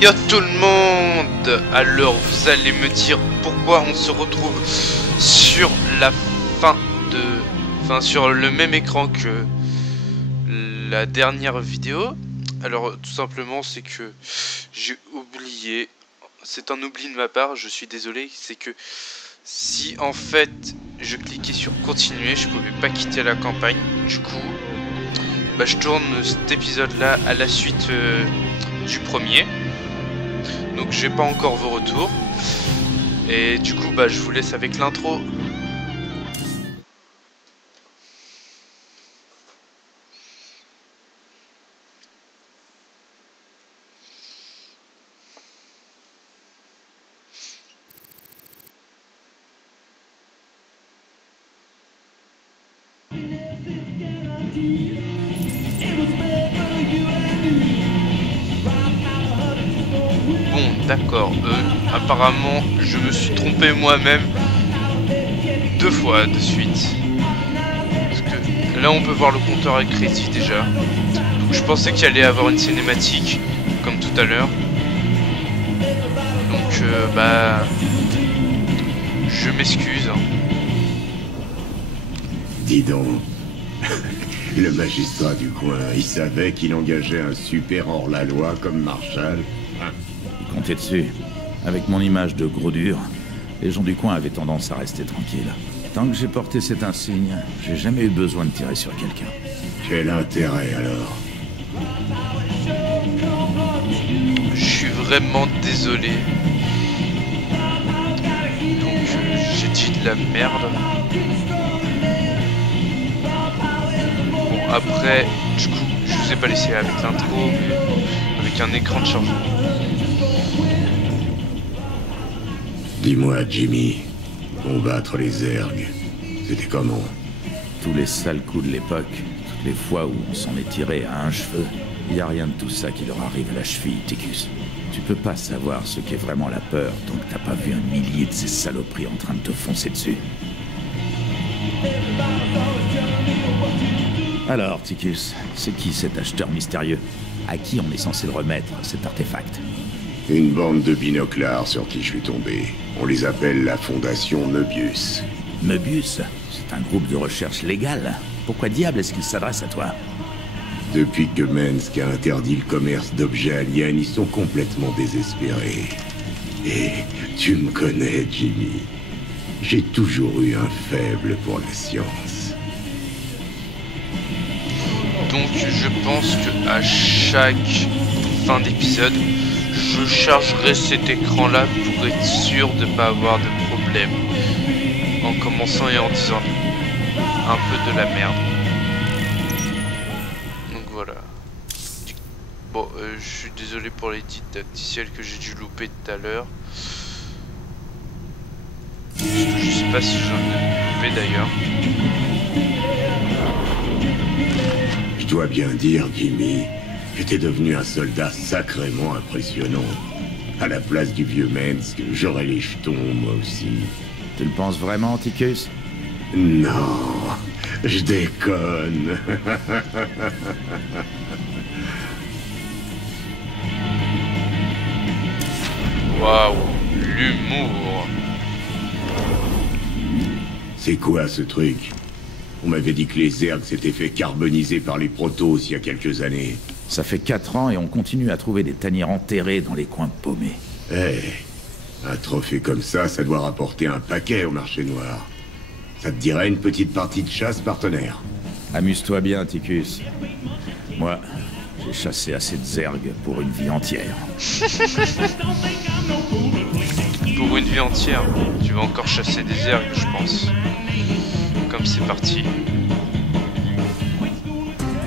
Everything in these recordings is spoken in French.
Yo tout le monde. Alors vous allez me dire pourquoi on se retrouve sur la fin de... Enfin sur le même écran que la dernière vidéo. Alors tout simplement c'est que j'ai oublié, c'est un oubli de ma part, je suis désolé. C'est que si en fait je cliquais sur continuer, je pouvais pas quitter la campagne. Du coup bah, je tourne cet épisode là à la suite du premier. Donc j'ai pas encore vos retours. Et du coup bah je vous laisse avec l'intro. Bon, d'accord. Apparemment, je me suis trompé moi-même 2 fois de suite. Parce que là, on peut voir le compteur à crédit déjà. Donc, je pensais qu'il allait avoir une cinématique, comme tout à l'heure. Donc, bah... je m'excuse. Dis donc, le magistrat du coin, il savait qu'il engageait un super hors-la-loi comme Marshall. Il comptait dessus. Avec mon image de gros dur, les gens du coin avaient tendance à rester tranquilles. Tant que j'ai porté cet insigne, j'ai jamais eu besoin de tirer sur quelqu'un. Quel intérêt alors? Je suis vraiment désolé. Donc, j'ai dit de la merde. Bon, après, du coup, je vous ai pas laissé avec l'intro, mais avec un écran de chargement. Dis-moi, Jimmy, combattre les ergs, c'était comment? Tous les sales coups de l'époque, toutes les fois où on s'en est tiré à un cheveu, y a rien de tout ça qui leur arrive à la cheville, Ticus. Tu peux pas savoir ce qu'est vraiment la peur tant que t'as pas vu un millier de ces saloperies en train de te foncer dessus. Alors, Ticus, c'est qui cet acheteur mystérieux? À qui on est censé le remettre, cet artefact? Une bande de binoclards sur qui je suis tombé. On les appelle la Fondation Möbius. Möbius? C'est un groupe de recherche légal. Pourquoi diable est-ce qu'il s'adresse à toi? Depuis que Mensk a interdit le commerce d'objets aliens, ils sont complètement désespérés. Et tu me connais, Jimmy. J'ai toujours eu un faible pour la science. Donc je pense que à chaque fin d'épisode, je chargerai cet écran là pour être sûr de ne pas avoir de problème. En commençant et en disant un peu de la merde. Donc voilà. Bon, je suis désolé pour les titres tacticiels que j'ai dû louper tout à l'heure. Je sais pas si j'en ai loupé d'ailleurs. Je dois bien dire, Jimmy, que t'es devenu un soldat sacrément impressionnant. À la place du vieux Mensk, j'aurais les jetons, moi aussi. Tu le penses vraiment, Ticus? Non, je déconne. Waouh, l'humour. C'est quoi ce truc? On m'avait dit que les ergs s'étaient fait carboniser par les protos il y a quelques années. Ça fait 4 ans et on continue à trouver des tanières enterrées dans les coins paumés. Eh, un trophée comme ça doit rapporter un paquet au marché noir. Ça te dirait une petite partie de chasse, partenaire? Amuse-toi bien, Ticus. Moi, j'ai chassé assez de zergs pour une vie entière. Pour une vie entière, tu vas encore chasser des ergs, je pense. Comme c'est parti.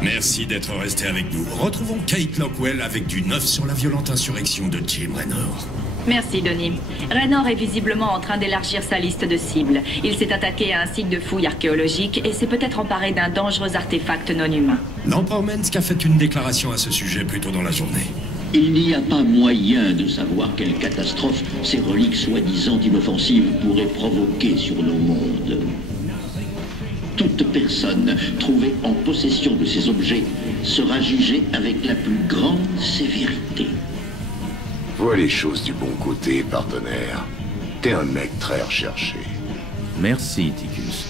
Merci d'être resté avec nous. Retrouvons Kate Lockwell avec du neuf sur la violente insurrection de Jim Raynor. Merci, Donnie. Raynor est visiblement en train d'élargir sa liste de cibles. Il s'est attaqué à un site de fouilles archéologiques et s'est peut-être emparé d'un dangereux artefact non humain. L'empereur Mensk a fait une déclaration à ce sujet plus tôt dans la journée. Il n'y a pas moyen de savoir quelle catastrophe ces reliques soi-disant inoffensives pourraient provoquer sur nos mondes. Toute personne trouvée en possession de ces objets sera jugée avec la plus grande sévérité. Vois les choses du bon côté, partenaire. T'es un mec très recherché. Merci, Ticus.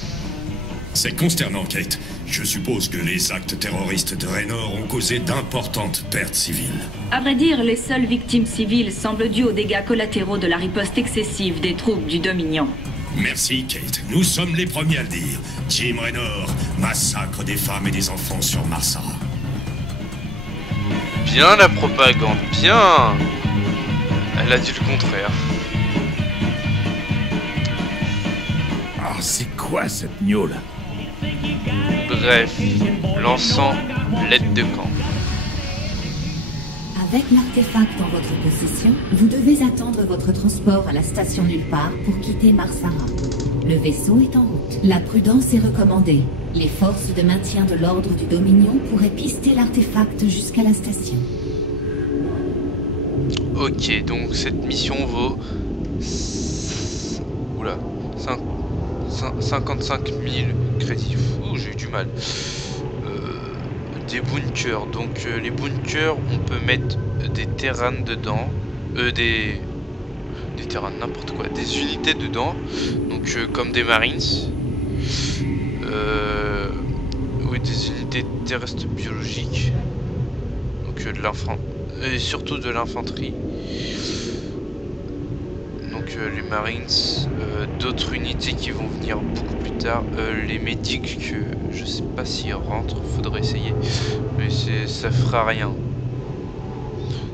C'est consternant, Kate. Je suppose que les actes terroristes de Raynor ont causé d'importantes pertes civiles. À vrai dire, les seules victimes civiles semblent dues aux dégâts collatéraux de la riposte excessive des troupes du Dominion. Merci, Kate. Nous sommes les premiers à le dire. Jim Raynor massacre des femmes et des enfants sur Marsara. Bien la propagande, bien. Elle a dit le contraire. Ah, c'est quoi cette gnôle? Bref, lançant l'aide de camp. Avec l'artefact en votre possession, vous devez attendre votre transport à la station nulle part pour quitter Marsara. Le vaisseau est en route. La prudence est recommandée. Les forces de maintien de l'ordre du Dominion pourraient pister l'artefact jusqu'à la station. Ok, donc cette mission vaut... Oula, 55 000 crédits. Ouh, j'ai eu du mal. Des bunkers. Donc les bunkers, on peut mettre des terrains dedans. Des terrains, n'importe quoi. Des unités dedans. Donc comme des marines. Oui, des unités terrestres biologiques. Donc de l'infanterie. Et surtout de l'infanterie. Donc les marines, d'autres unités qui vont venir beaucoup plus tard, les médics que je sais pas s'ils rentrent, faudrait essayer, mais ça fera rien.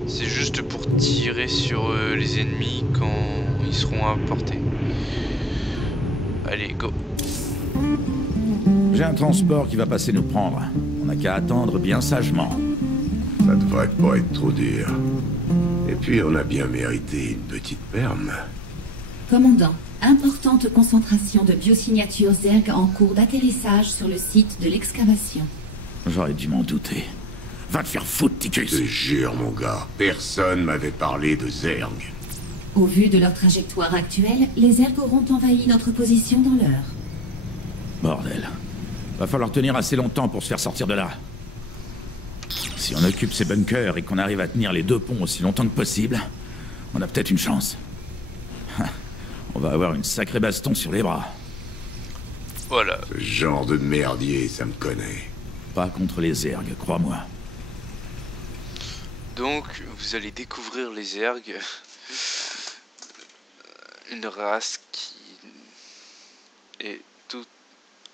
C'est juste pour tirer sur les ennemis quand ils seront importés. Allez, go. J'ai un transport qui va passer nous prendre. On n'a qu'à attendre bien sagement. Ça devrait pas être trop dur. Et puis on a bien mérité une petite perme. Commandant, importante concentration de biosignatures Zerg en cours d'atterrissage sur le site de l'excavation. J'aurais dû m'en douter. Va te faire foutre, Je Ticus. te jure, mon gars, personne m'avait parlé de Zerg. Au vu de leur trajectoire actuelle, les Zerg auront envahi notre position dans l'heure. Bordel. Va falloir tenir assez longtemps pour se faire sortir de là. Si on occupe ces bunkers et qu'on arrive à tenir les deux ponts aussi longtemps que possible, on a peut-être une chance. On va avoir une sacrée baston sur les bras. Voilà. Ce genre de merdier, ça me connaît. Pas contre les Zerg, crois-moi. Donc, vous allez découvrir les Zerg. Une race qui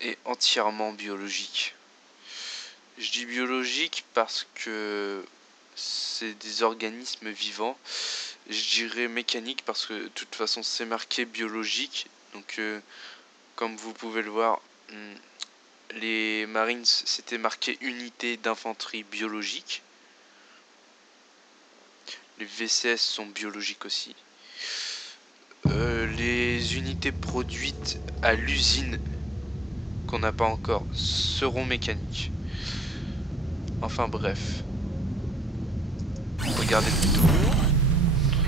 est entièrement biologique. Je dis biologique parce que c'est des organismes vivants. Je dirais mécanique parce que de toute façon c'est marqué biologique. Donc comme vous pouvez le voir, les Marines c'était marqué unité d'infanterie biologique. Les VCS sont biologiques aussi. Les unités produites à l'usine qu'on n'a pas encore seront mécaniques. Enfin bref. Regardez plutôt.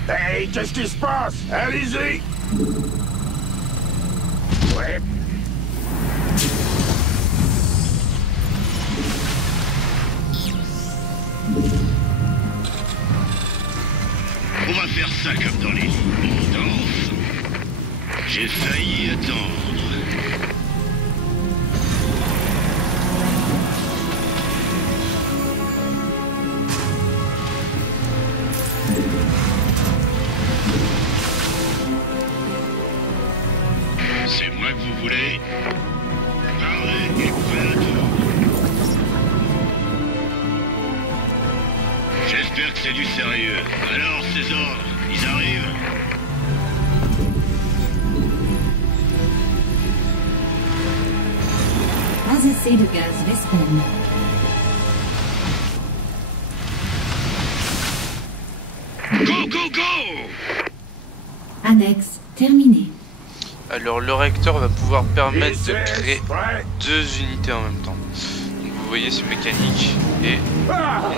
Hey, qu'est-ce qui se passe? Allez-y! Ouais. On va faire ça comme dans les livres. Danse. J'ai failli attendre. C'est moi que vous voulez? Parlez et prêt à tout. J'espère que c'est du sérieux. Alors, ces ordres, ils arrivent? Pas assez de gaz Vespene. Go, go, go! Annexe terminée. Alors le réacteur va pouvoir permettre de créer deux unités en même temps. Donc vous voyez c'est mécanique et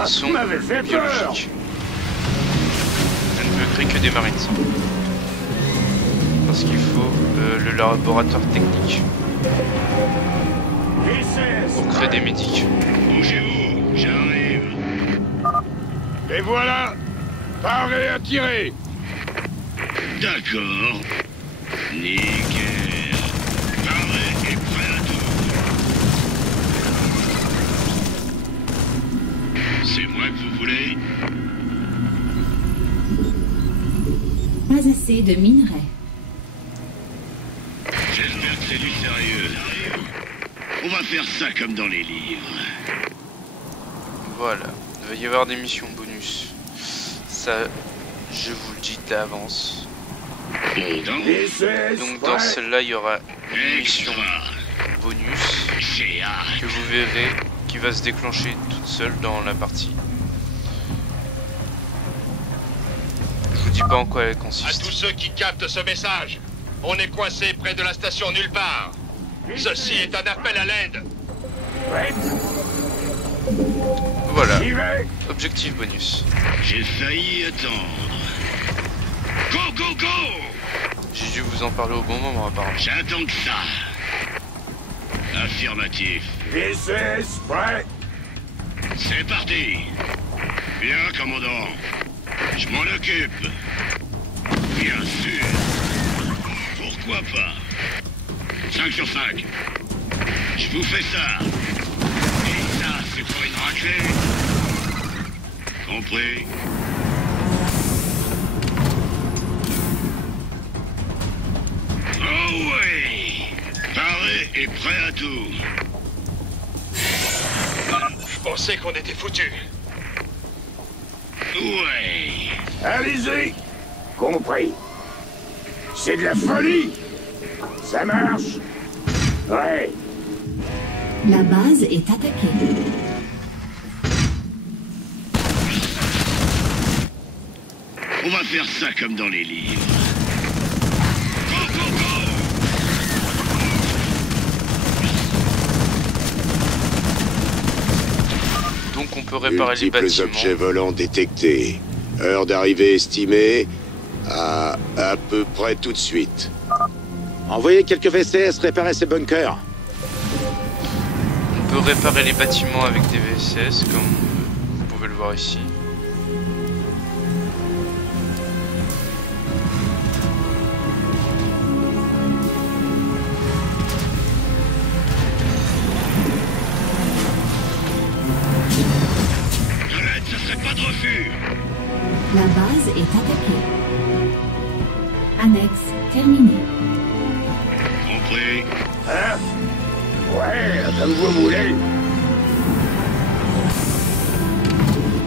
elles sont biologiques. Je ne peux créer que des marines sans. Parce qu'il faut le laboratoire technique pour créer des médics. Bougez-vous, j'arrive. Et voilà! Parez à tirer. D'accord. Nickel. Paré et prêt à tout. C'est moi que vous voulez? Pas assez de minerais. J'espère que c'est du sérieux. On va faire ça comme dans les livres. Voilà, il va y avoir des missions bonus. Ça, je vous le dis d'avance. Donc dans celle-là, il y aura une mission bonus que vous verrez qui va se déclencher toute seule dans la partie. Je vous dis pas en quoi elle À consiste. tous ceux qui captent ce message, on est coincé près de la station nulle part. Ceci est un appel à l'aide. Voilà, objectif bonus. J'ai failli attendre. Go, go, go! J'ai dû vous en parler au bon moment apparemment. J'attends que ça. Affirmatif. VCS, prêt. C'est parti. Bien, commandant. Je m'en occupe. Bien sûr. Pourquoi pas? 5 sur 5. Je vous fais ça. Et ça, c'est pour une raclée. Compris? Oh ouais! Paré et prêt à tout. Je pensais qu'on était foutus. Ouais. Allez-y. Compris. C'est de la folie. Ça marche. Ouais. La base est attaquée. On va faire ça comme dans les livres. Go, go, go! Donc on peut réparer les Multiples bâtiments. objets volants détectés. Heure d'arrivée estimée à peu près tout de suite. Envoyez quelques VCS réparer ces bunkers. On peut réparer les bâtiments avec des VCS comme vous pouvez le voir ici. Arrête, ça serait pas de refus. La base est attaquée. Annexe terminée. Compris. Hein? Ouais, comme vous voulez.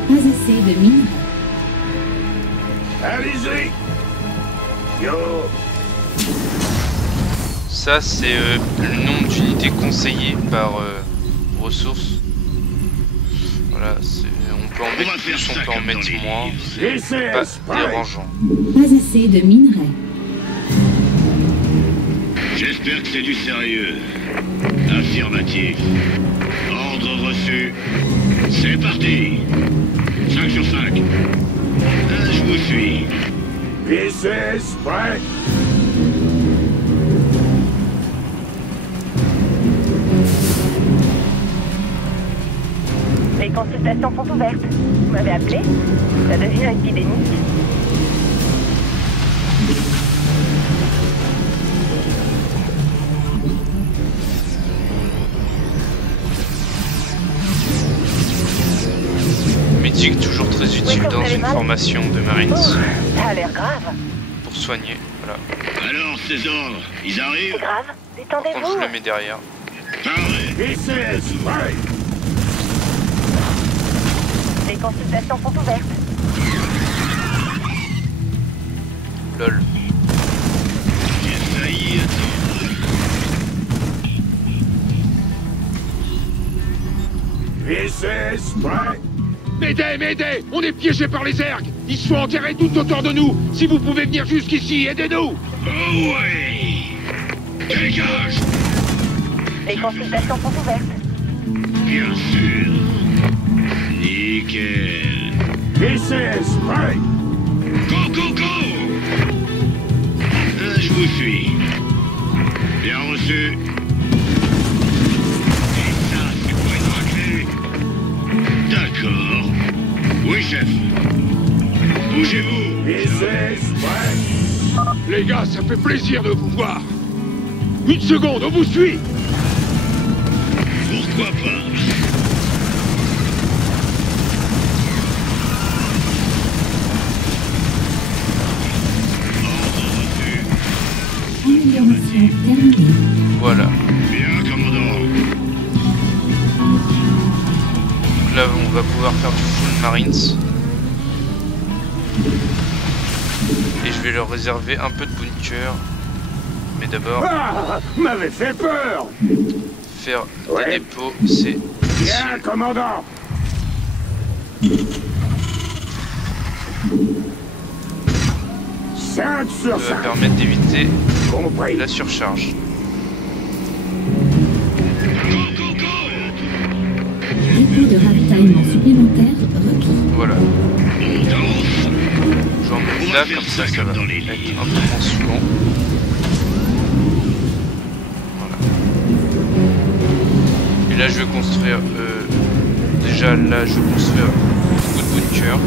Pas assez de minerais. Allez-y. Yo. Ça c'est le nombre d'unités conseillées par ressources. Voilà, on peut en On va mettre faire plus, ça on peut en comme dans mettre les moins. livres. C'est pas dérangeant. Pas assez de minerais. J'espère que c'est du sérieux. Affirmatif. Ordre reçu. C'est parti. 5 sur 5. Je vous suis. VCS, prêt. Les consultations sont ouvertes. Vous m'avez appelé? Ça devient épidémique. Médic toujours très utile dans une formation de Marines. Ça a l'air grave. Pour soigner, voilà. Alors, ces ordres, ils arrivent? C'est grave. Par contre je Détendez-vous. le mets derrière. Parlez. VCS, prêt. Les consultations sont ouvertes. LOL. J'ai failli attendre. VCS, prêt. M'aidez. On est piégés par les ergs. Ils sont enterrés tout autour de nous. Si vous pouvez venir jusqu'ici, aidez-nous. Oh ouais! Dégage! Les consultations sont ouvertes. Bien sûr. Nickel. VCS, prêt. Go, go, go! Je vous suis. Bien reçu. Et ça, c'est pour une raclée. D'accord. Oui, chef. Bougez-vous. Les gars, ça fait plaisir de vous voir. Une seconde, on vous suit. Pourquoi pas? Amélioration terminée. Voilà. Bien, commandant. Donc là, on va pouvoir faire du full Marines. Et je vais leur réserver un peu de bunker. Mais d'abord, Ah, m'avait fait peur. faire des dépôts, c'est... Bien, commandant. 5 sur Ça va 5. permettre d'éviter Compris. la surcharge. Dépôt de ravitaillement supplémentaire requis. Voilà. J'en mets là, comme ça, ça va être un peu moins souvent. Voilà. Et là, je vais construire... déjà, là, je vais construire beaucoup de bunkers.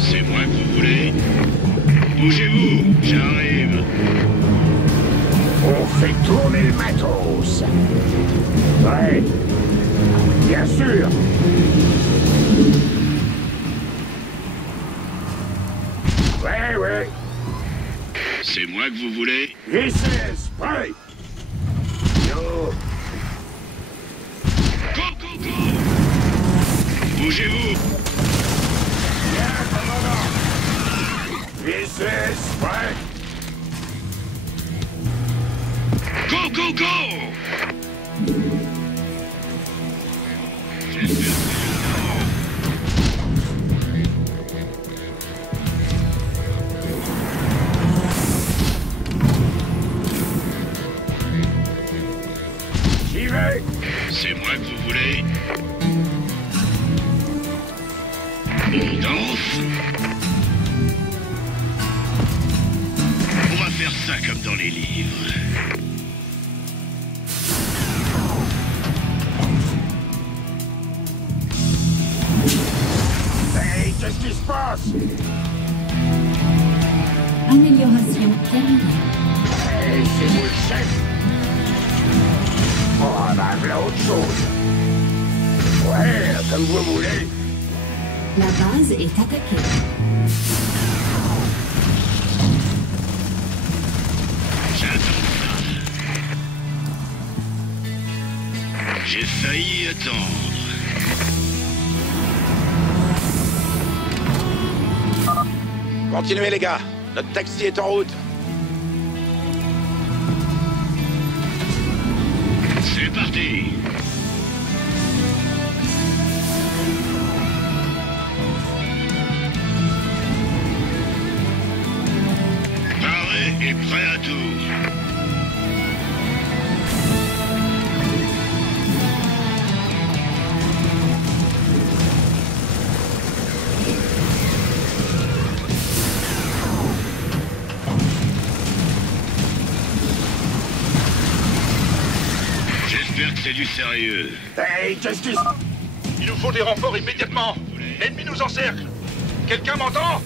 C'est moi que vous voulez. Bougez-vous, j'arrive. On fait tourner le matos. Ouais. Bien sûr. Ouais. C'est moi que vous voulez. VCS, prêt. Yo. Go. Bougez-vous. Bien, commandant. VCS, prêt. Go. J'y vais. C'est moi que vous voulez. On danse. On va faire ça comme dans les livres. Hey, qu'est-ce qui se passe? Amélioration terminée. Hey, c'est vous le chef. Oh, bah, voilà autre chose. Ouais, comme vous voulez. La base est attaquée. J'attends ça. J'ai failli attendre. Continuez, les gars. Notre taxi est en route. C'est parti. Paré et prêt à tout. J'espère que c'est du sérieux. Hey, qu'est-ce qui se... Il nous faut des renforts immédiatement. L'ennemi nous encercle. Quelqu'un m'entend?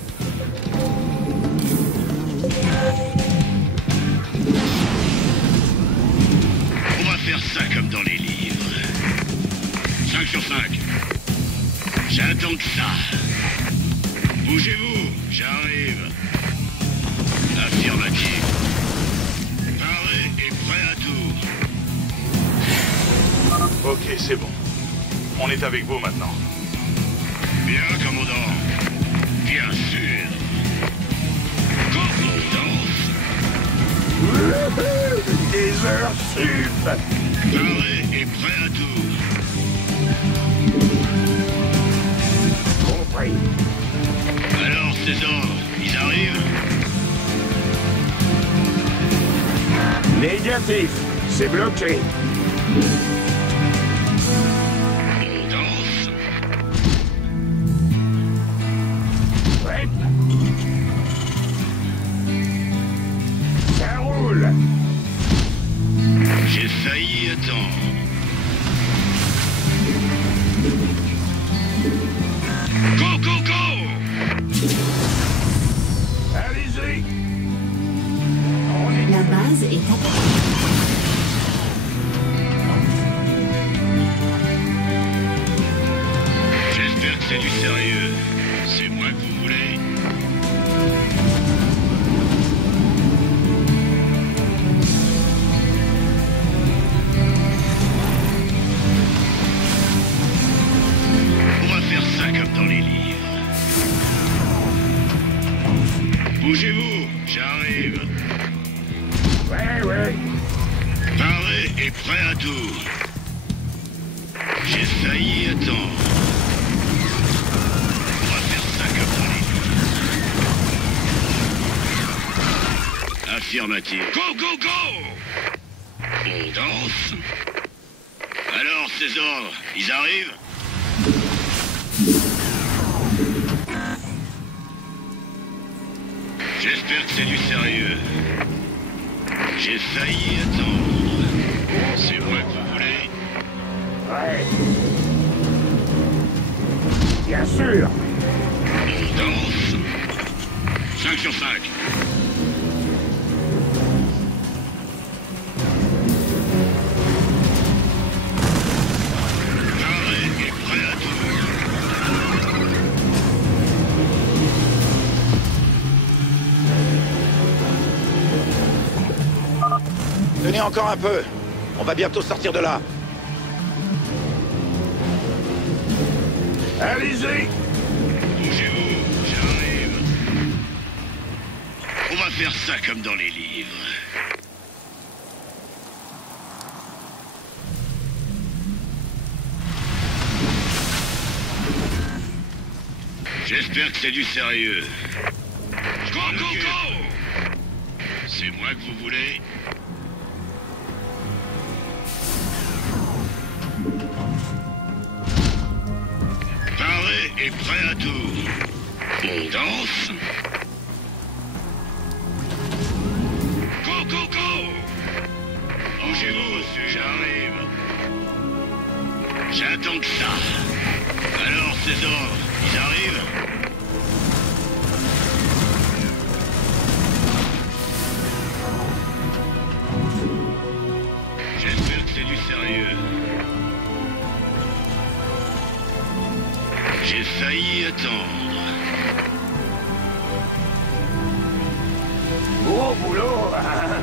On va faire ça comme dans les livres. 5 sur 5. J'attends que ça. Bougez-vous, j'arrive. Affirmatif. Paré et prêt à tout. Ok, c'est bon. On est avec vous maintenant. Bien, commandant. Bien sûr. Commandance. Des heures sup. Paré et prêt à tout. Compris. Alors, ces ordres, ils arrivent? Négatif. C'est bloqué. On danse. Ouais. Ça roule. J'ai failli attendre. c'est du sérieux. C'est moi que vous voulez. On va faire ça comme dans les livres. Bougez-vous, j'arrive. Ouais. Paré et prêt à tout. J'ai failli attendre. On va faire ça comme dans les livres. Affirmative. Go, go, go! On danse. Alors, ces ordres, ils arrivent? J'espère que c'est du sérieux. J'ai failli attendre. C'est moi que vous voulez? Ouais. Bien sûr. On danse. 5 sur 5. Paré et prêt à tout. Tenez encore un peu. On va bientôt sortir de là. Allez-y. Bougez-vous, j'arrive. On va faire ça comme dans les livres. J'espère que c'est du sérieux. Go, go, go! C'est moi que vous voulez? Paré et prêt à tout. On danse. Go, go, go! Bougez-vous, j'arrive. J'attends que ça. Alors, ces ordres, ils arrivent? J'espère que c'est du sérieux. J'ai failli attendre. Gros boulot, hein?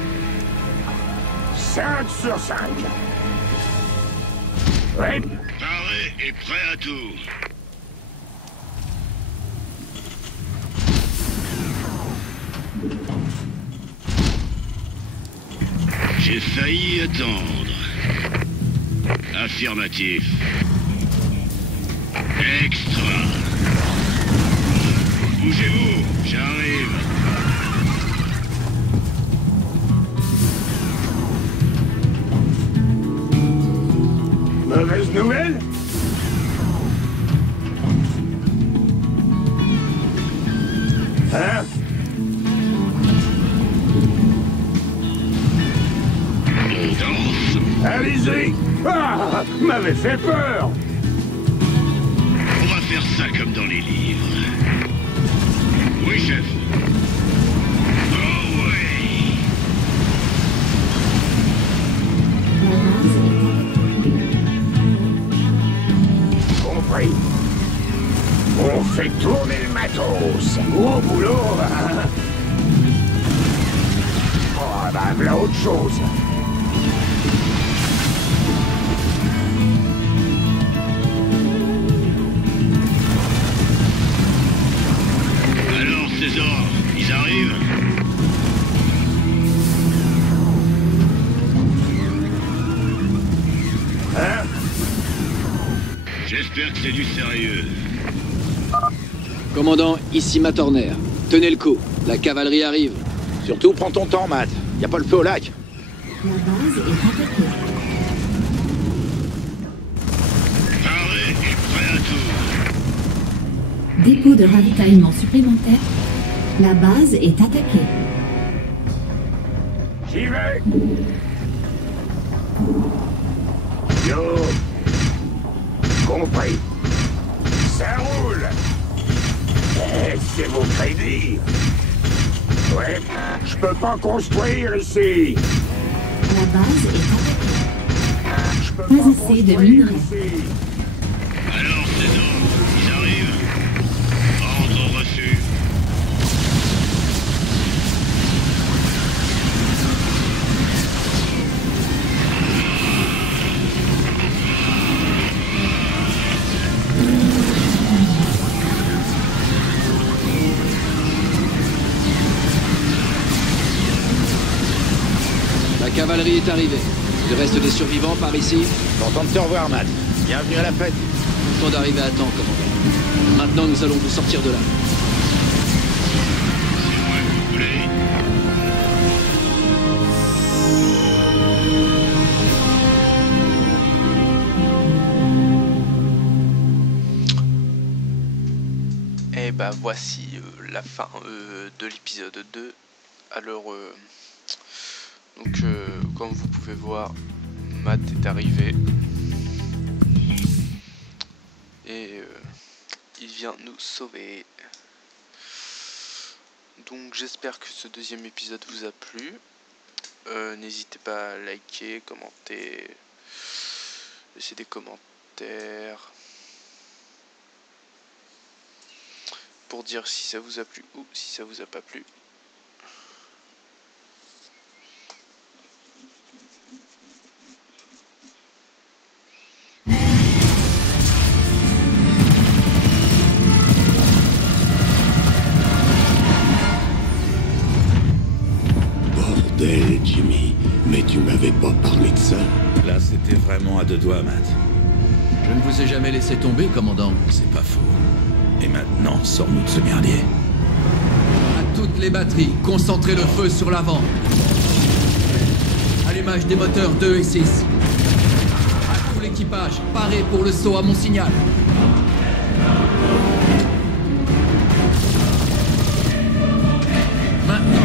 5 sur 5. Ouais. Paré et prêt à tout. J'ai failli attendre. Affirmatif. Extra. Bougez-vous, j'arrive. Mauvaise nouvelle? Hein? On danse. Allez-y! Ah! M'avait fait peur! On va faire ça comme dans les livres. Oui, chef. Oh, oui. Compris. On fait tourner le matos. Gros boulot, hein? Oh, bah, voilà autre chose. Alors, ces ordres, ils arrivent? Hein? J'espère que c'est du sérieux. Commandant, ici Matt Horner. Tenez le coup, la cavalerie arrive. Surtout, prends ton temps, Matt. Y a pas le feu au lac. La base est attaquée. Paré et prêt à tout. Dépôt de ravitaillement supplémentaire. La base est attaquée. J'y vais! Yo! Compris. Ça roule! C'est vos crédits! Ouais, je peux pas construire ici! La base est attaquée. Je peux Pas assez de minerais. ici! Alors, ces ordres, ils arrivent? cavalerie est arrivée. Il reste des survivants par ici? Content de te revoir, Matt. Bienvenue à la fête. Content d'arriver à temps, commandant. Maintenant, nous allons vous sortir de là. Et bah voici la fin de l'épisode 2. Alors donc comme vous pouvez voir, Matt est arrivé et il vient nous sauver. Donc j'espère que ce deuxième épisode vous a plu. N'hésitez pas à liker, commenter, laisser des commentaires pour dire si ça vous a plu ou si ça vous a pas plu. Bordel, Jimmy, mais tu m'avais pas parlé de ça. Là, c'était vraiment à deux doigts, Matt. Je ne vous ai jamais laissé tomber, commandant. C'est pas faux. Et maintenant, sors-nous de ce merdier. À toutes les batteries, concentrez le feu sur l'avant. Allumage des moteurs 2 et 6. À tout l'équipage, parez pour le saut à mon signal. Maintenant.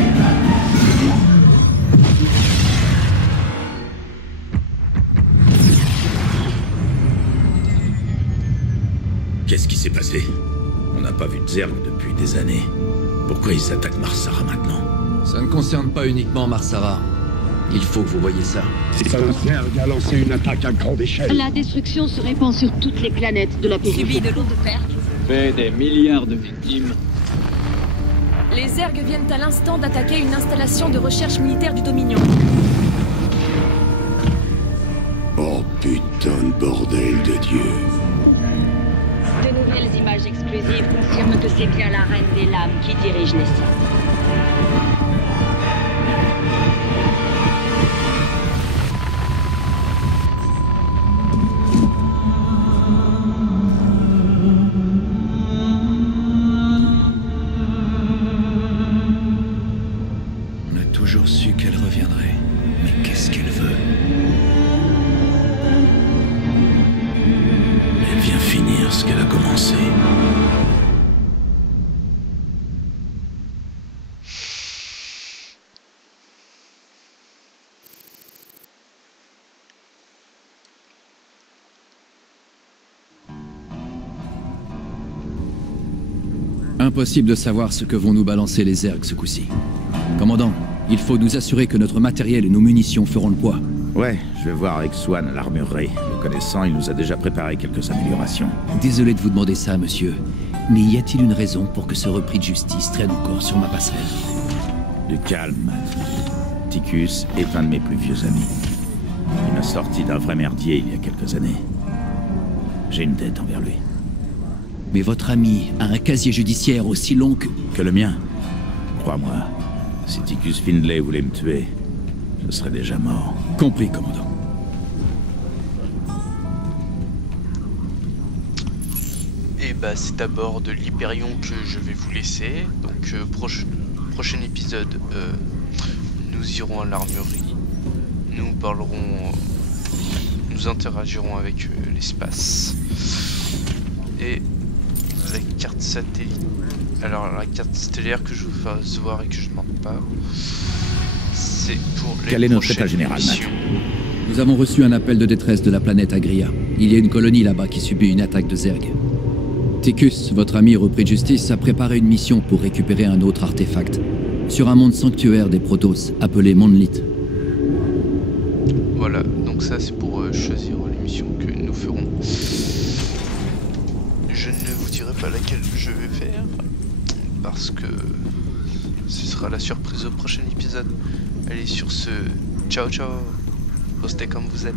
Qu'est-ce qui s'est passé? On n'a pas vu de Zerg depuis des années. Pourquoi ils s'attaquent Marsara maintenant? Ça ne concerne pas uniquement Marsara. Il faut que vous voyez ça. C'est un Zerg a lancé une attaque à grande échelle. La destruction se répand sur toutes les planètes de la périphérie. Subi de lourdes pertes. Fait des milliards de victimes. Les Zergs viennent à l'instant d'attaquer une installation de recherche militaire du Dominion. Oh putain de bordel de Dieu. De nouvelles images exclusives confirment que c'est bien la Reine des Lames qui dirige Nessa. On a toujours su qu'elle reviendrait. Mais qu'est-ce qu'elle veut? Elle vient finir ce qu'elle a commencé. Impossible de savoir ce que vont nous balancer les Zergs ce coup-ci. Commandant, il faut nous assurer que notre matériel et nos munitions feront le poids. Ouais, je vais voir avec Swan à l'armurerie. Le connaissant, il nous a déjà préparé quelques améliorations. Désolé de vous demander ça, monsieur. Mais y a-t-il une raison pour que ce repris de justice traîne encore sur ma passerelle? Du calme, Matt. Ticus est un de mes plus vieux amis. Il m'a sorti d'un vrai merdier il y a quelques années. J'ai une dette envers lui. Mais votre ami a un casier judiciaire aussi long que le mien. Crois-moi, si Ticus Findlay voulait me tuer, je serais déjà mort. Compris, commandant. Et bah c'est à bord de l'Hyperion que je vais vous laisser. Donc prochain épisode, nous irons à l'armurerie. Nous parlerons, nous interagirons avec l'espace. Et la carte satellite. Alors la carte stellaire que je vous fasse voir et que je ne manque pas, c'est pour les Quel est notre état général, Matt? Nous avons reçu un appel de détresse de la planète Agria. Il y a une colonie là-bas qui subit une attaque de Zerg. Ticus, votre ami repris de justice, a préparé une mission pour récupérer un autre artefact sur un monde sanctuaire des Protoss appelé Monolith. Voilà, donc ça c'est pour choisir l'émission que nous ferons. Je ne vous dirai pas laquelle je vais faire parce que ce sera la surprise au prochain épisode. Allez, sur ce, ciao ciao, restez comme vous êtes.